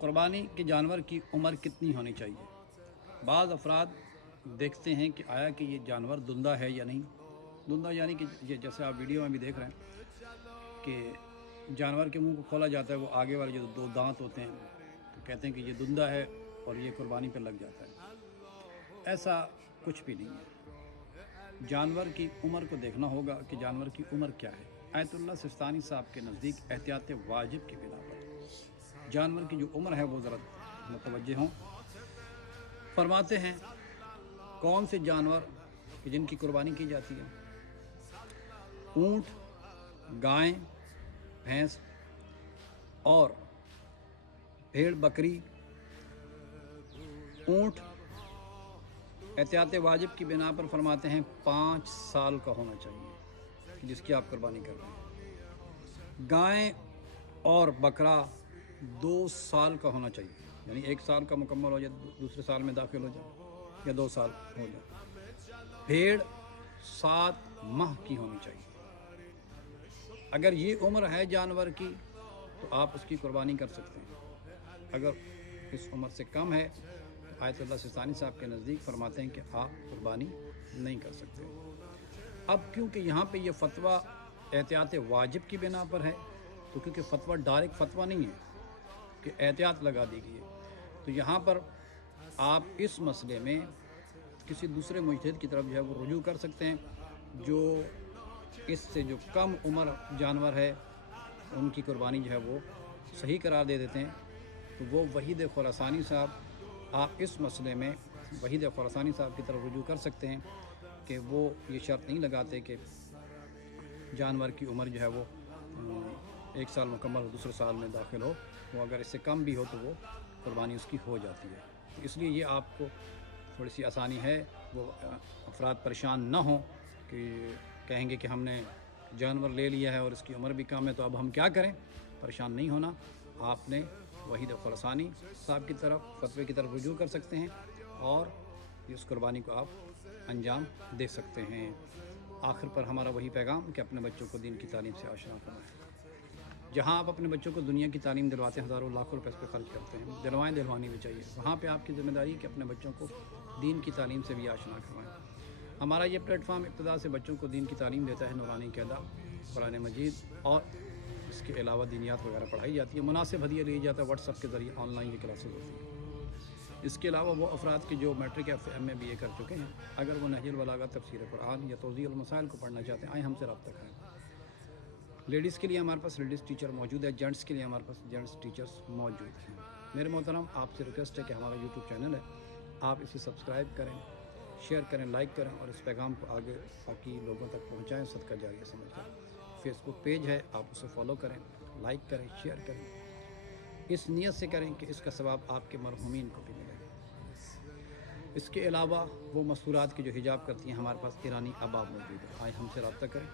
कुर्बानी के जानवर की उम्र कितनी होनी चाहिए। बाज़ अफराद देखते हैं कि आया कि ये जानवर दुंदा है या नहीं। दुंदा यानी कि ये जैसे आप वीडियो में भी देख रहे हैं कि जानवर के मुंह को खोला जाता है, वो आगे वाले जो दो दांत होते हैं तो कहते हैं कि ये दुंदा है और ये कुर्बानी पर लग जाता है। ऐसा कुछ भी नहीं है। जानवर की उम्र को देखना होगा कि जानवर की उम्र क्या है। आयतुल्लाह सिस्तानी साहब के नज़दीक एहतियात वाजिब की बिना पर जानवर की जो उम्र है वो ज़रा मुतवज्जे हों। फरमाते हैं कौन से जानवर जिनकी कुर्बानी की जाती है। ऊँट, गाय, भैंस और भेड़ बकरी। ऊँट एहतियात वाजिब की बिना पर फरमाते हैं 5 साल का होना चाहिए कि जिसकी आप कुर्बानी कर रहे हैं। गाय और बकरा 2 साल का होना चाहिए, यानी 1 साल का मुकम्मल हो जाए, दूसरे साल में दाखिल हो जाए या 2 साल हो जाए। भेड़ 7 माह की होनी चाहिए। अगर ये उम्र है जानवर की तो आप उसकी कुर्बानी कर सकते हैं। अगर इस उम्र से कम है तो आयतुल्लाह सिस्तानी साहब के नज़दीक फरमाते हैं कि आप कुर्बानी नहीं कर सकते। अब क्योंकि यहाँ पे ये फतवा एहतियात वाजिब की बिना पर है, तो क्योंकि फतवा डायरेक्ट फतवा नहीं है कि एहतियात लगा दी गई है, तो यहाँ पर आप इस मसले में किसी दूसरे मुजतहिद की तरफ जो है वो रुजू कर सकते हैं। जो इससे जो कम उम्र जानवर है उनकी कुर्बानी जो है वो सही करार दे देते हैं। तो वो वहीद खुरासानी साहब, आप इस मसले में वहीद खुरासानी साहब की तरफ रुजू कर सकते हैं कि वो ये शर्त नहीं लगाते कि जानवर की उम्र जो है वो 1 साल मुकम्मल हो, दूसरे साल में दाखिल हो। वो अगर इससे कम भी हो तो वो कुर्बानी उसकी हो जाती है। तो इसलिए ये आपको थोड़ी सी आसानी है, वो अफराद परेशान ना हों कि कहेंगे कि हमने जानवर ले लिया है और इसकी उम्र भी कम है तो अब हम क्या करें। परेशान नहीं होना, आपने वहीद खुरासानी साहब की तरफ फतवे की तरफ रुजू कर सकते हैं और इस कुर्बानी को आप अंजाम दे सकते हैं। आखिर पर हमारा वही पैगाम कि अपने बच्चों को दीन की तालीम से आशना करवाएं। जहाँ आप अपने बच्चों को दुनिया की तालीम दिलवाते हैं, हज़ारों लाखों रुपए इस पर खर्च करते हैं, दिलवानी भी चाहिए। वहाँ पे आपकी ज़िम्मेदारी है कि अपने बच्चों को दीन की तालीम से भी आशना करवाएं। हमारा ये प्लेटफॉर्म इब्तिदा से बच्चों को दीन की तालीम देता है। नूरानी क़यादा, कुरान मजीद और इसके अलावा दीनियात वगैरह पढ़ाई जाती है। मुनासिब हदिया लिया जाता है, व्हाट्सअप के ज़रिए ऑनलाइन ये क्लासेस होती हैं। इसके अलावा वो अफराद के जो मैट्रिक या एम ए BA कर चुके हैं, अगर वो नहजुल बलागा, तफसीर कुरान या तौज़ीहुल मसाइल को पढ़ना चाहते हैं, आए हमसे रब्ता करें। लेडीज़ के लिए हमारे पास लेडीज़ टीचर मौजूद है, जेंट्स के लिए हमारे पास जेंट्स टीचर्स मौजूद हैं। मेरे मोहतरम, आपसे रिक्वेस्ट है कि हमारा यूट्यूब चैनल है, आप इसे सब्सक्राइब करें, शेयर करें, लाइक करें और इस पैगाम को आगे बाकी लोगों तक पहुँचाएँ सदका जारिया समझकर। फेसबुक पेज है, आप उसे फॉलो करें, लाइक करें, शेयर करें। इस नीयत से करें कि इसका सवाब आपके मरहूमीन को भी मिले। इसके अलावा वो मस्तूरात की जो हिजाब करती हैं, हमारे पास ईरानी अबाब मौजूद है, आए हमसे रब्ता करें।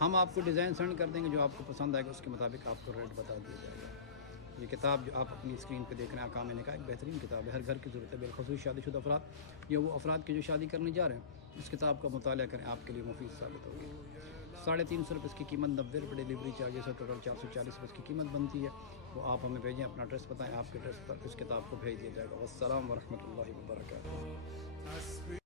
हम आपको डिज़ाइन सेंड कर देंगे, जो आपको पसंद आएगा उसके मुताबिक आपको रेट बता दिया जाएगा। ये किताब जो आप अपनी स्क्रीन पे देख रहे हैं, आकाम का एक बेहतरीन किताब है, हर घर की ज़रूरत है, बिलखसूस शादीशुदा अफराद या वो अफराद के जो शादी करने जा रहे हैं। इस किताब का मुताला करें, आपके लिए मुफीद साबित होगी। 350 रुपये इसकी कीमत, 90 रुपये डिलीवरी चार्जेस है, टोटल 440 रुपये इसकी कीमत बनती है। वो आप हमें भेजें, अपना एड्रेस बताएं, आपके एड्रेस पर इस किताब को भेज दिया जाएगा। वस्सलाम वरहमतुल्लाहि वबरकातुहू।